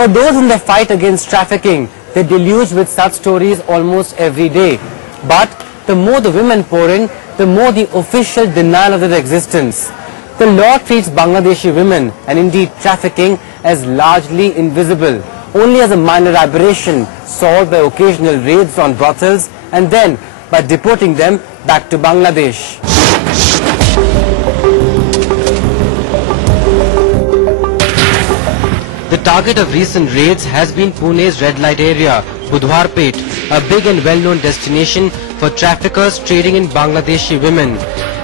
For those in the fight against trafficking, they deluge with such stories almost every day. But the more the women pour in, the more the official denial of their existence. The law treats Bangladeshi women, and indeed trafficking, as largely invisible, only as a minor aberration solved by occasional raids on brothels and then by deporting them back to Bangladesh. The target of recent raids has been Pune's red light area, Budhwarpet, a big and well-known destination for traffickers trading in Bangladeshi women.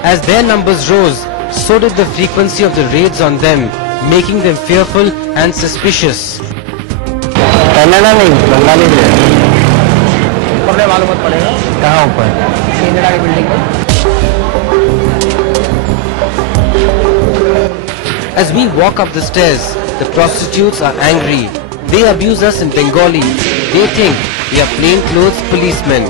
As their numbers rose, so did the frequency of the raids on them, making them fearful and suspicious. As we walk up the stairs, the prostitutes are angry. They abuse us in Bengali. They think we are plainclothes policemen.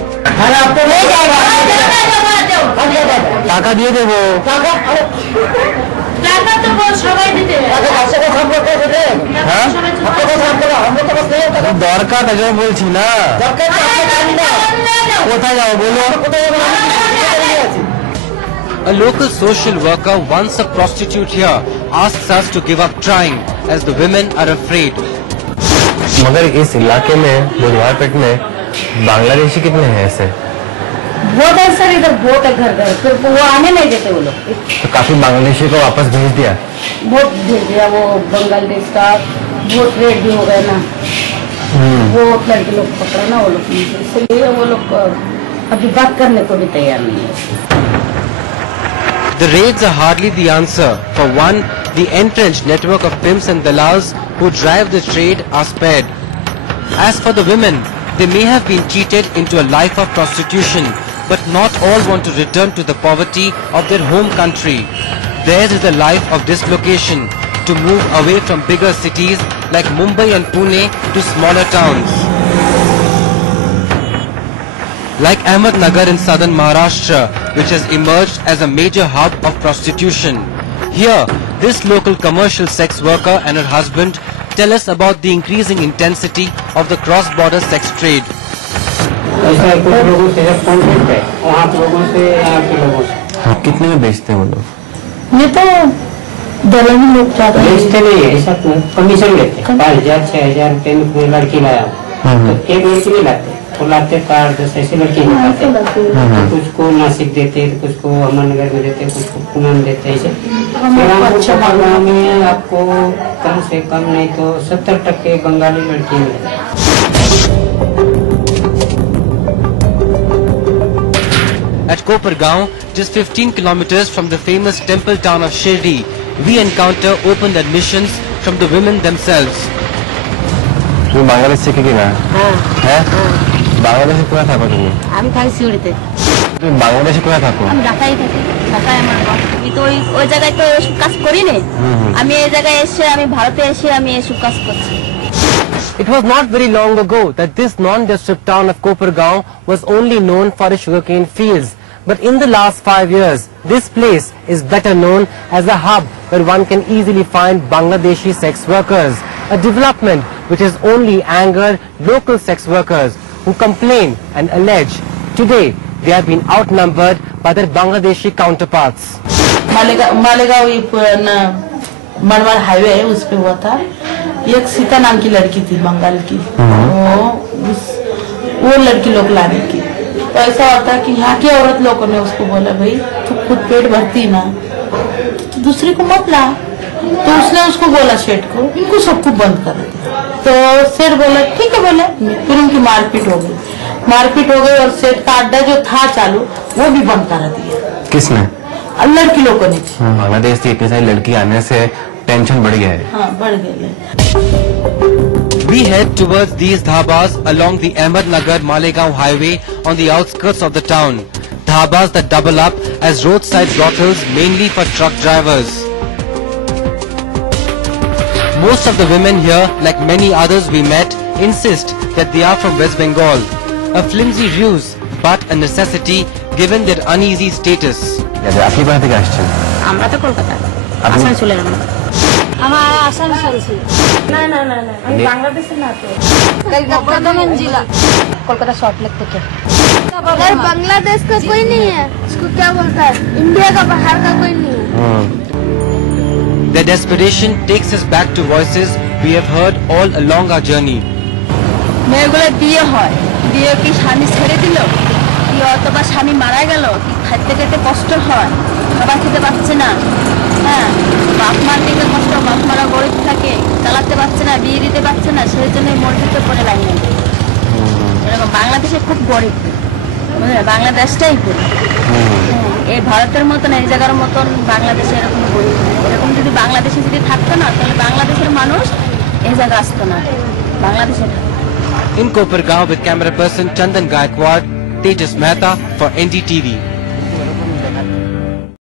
A local social worker, once a prostitute here, asks us to give up trying as the women are afraid. मगर इस इलाके में बुधवारपेट में बांग्लादेशी कितने हैं ऐसे? बहुत है सर, इधर बहुत है घर घर, फिर वो आने नहीं देते वो लोग। तो काफी बांग्लादेशी को वापस भेज दिया? बहुत भेज दिया, वो बांग्लादेश का बहुत रेट भी हो गया ना, वो लड़के लोग पकड़ा ना वो लोग, इसलिए वो लोग अभी बात करने को भी तैयार नहीं है। The raids are hardly the answer. For one, the entrenched network of pimps and dalals who drive the trade are spared. As for the women, they may have been cheated into a life of prostitution, but not all want to return to the poverty of their home country. Theirs is a life of dislocation, to move away from bigger cities like Mumbai and Pune to smaller towns. Like Ahmednagar in southern Maharashtra, which has emerged as a major hub of prostitution. Here, this local commercial sex worker and her husband tell us about the increasing intensity of the cross-border sex trade. कितने में बेचते हैं वो लोग? ये तो दलाली लोग ज्यादा बेचते नहीं है, ऐसा कमीशन लेते हैं। 5,000 6,000 रुपए में कोई लड़की लाया तो एक लड़की नहीं लाते, वो लाते 4-10 ऐसी लड़की निकालते, कुछ को नासिक देते, कुछ को अहमदनगर में देते, कुछ को पुणे में देते, ऐसे गाँव में आपको कम से कम नहीं तो 70% बंगाली लड़की मिले। At Kopargaon, just 15 kilometers from the famous temple town of Shirdi, we encounter open admissions from the women themselves. तुम बांग्लादेश से क्या ना? हैं? बांग्लादेश से क्या था तुमने? আমি খাই সিউড়িতে। तुम बांग्लादेश से क्या था तुम? আমি ঢাকায় থাকি, ঢাকায় আমার বাড়ি। আমি তো ওই জায়গায় তো এসব কাজ করি না। আমি এই জায়গায় এসে আমি ভারতে এসে আমি এসব কাজ করছি। It was not very long ago that this nondescript town of Kopargaon was only known for its sugarcane fields. But in the last 5 years, this place is better known as a hub where one can easily find Bangladeshi sex workers. A development which has only angered local sex workers who complain and allege today they have been outnumbered by their Bangladeshi counterparts. Malegaon Manmad highway है, उस पे हुआ था। एक सीता नाम की लड़की थी बंगाल की, वो लड़की लोग लाने की। तो ऐसा होता है कि यहाँ की औरत लोगों ने उसको बोला, भाई तू खुद पेट भरती ना तो दूसरे को मत ला। तो उसने उसको बोला सेठ को, इनको सबको बंद कर दिया। तो सेठ बोला ठीक है, बोले। फिर उनकी मारपीट हो गई और सेठ का अड्डा जो था चालू वो भी बंद कर दिया। किसने? लड़की लोगों ने। बांग्लादेश से इतनी सारी लड़की आने से टेंशन बढ़ गया है। हाँ, बढ़ गया। We head towards these dhabas along the Ahmednagar-Malegaon highway on the outskirts of the town. Dhabas that double up as roadside brothels mainly for truck drivers. Most of the women here, like many others we met, insist that they are from West Bengal. A flimsy ruse, but a necessity given their uneasy status. আপনি কোথা থেকে আসছেন? আমরা তো কলকাতা, আসানসোলের। আমার আসানসোল से না না না না আমি বাংলাদেশে না তো কলকাতা जिला कोलकाता शॉर्ट लेग থেকে अगर बांग्लादेश का कोई नहीं है इसको क्या बोलता है इंडिया का बाहर का कोई नहीं है Their desperation takes us back to voices we have heard all along our journey. মেয়েগুলো বিয়ে হয় বিয়ে কি স্বামী ছেড়ে দিল কি অথবা স্বামী মারা গেল কি খাইতে খেতে কষ্ট হয় খাবার খেতে পাচ্ছে না হ্যাঁ বাপ মার দিকে কষ্ট বাপ মারা গরিব থাকে চালাতে পারছে না বিয়ে দিতে পারছে না সেই জন্য মসজিদে পড়ে লাগে এরকম বাংলাদেশে খুব গরিব বুঝলেন বাংলাদেশটাই গরিব এই ভারতের মতন এই জায়গার মতন বাংলাদেশে এরকম গরিব এরকম যদি বাংলাদেশে যদি থাকতো না তাহলে বাংলাদেশের মানুষ এই জায়গা আসতো না বাংলাদেশে In Kopargaon with camera person Chandan Gaikwad, Tejas Mehta for NDTV.